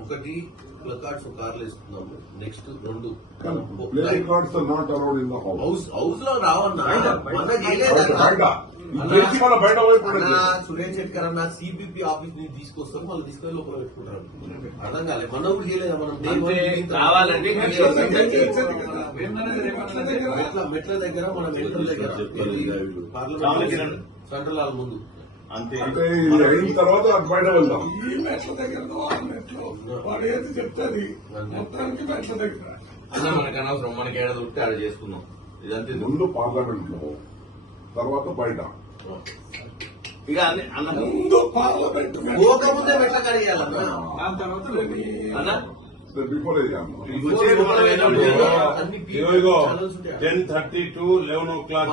ఒకటి ప్లకార్డ్స్ కార్లు వేస్తున్నాము నెక్స్ట్ రెండు allowed in the house. House హౌస్లో రావన్నా సురేష్ శెట్కర్ అన్న సిపిపి ఆఫీస్ నుంచి తీసుకొస్తారు వాళ్ళు తీసుకొని లోపల పెట్టుకుంటారు. అర్థం కాలే. మనం కూడా చేయలేదు మనం? కావాలంటే మెట్ల దగ్గర మన మెట్ల దగ్గర పార్లమెంట్. సెంట్రల్ హాల్ ముందు. అంతే. అంటే ఇది అయిన తర్వాత అటు బయట వెళ్దాం. ఈ మెట్ల దగ్గర ఆ మెట్లు వాడు ఏది చెప్తుంది? మొత్తానికి మెట్ల దగ్గర. అన్న మనకు అనవసరం. మనకి ఏడ దొరికితే ఆడ చేసుకుందాం. ఇదంతే. ముందు పార్లమెంట్లో తర్వాత బయట. ఇక అన్ని అన్న. ముందు పార్లమెంట్ పోకముందే మెట్ల కడిగేయాలన్నా దాని తర్వాత. అన్న. Ten thirty to eleven o'clock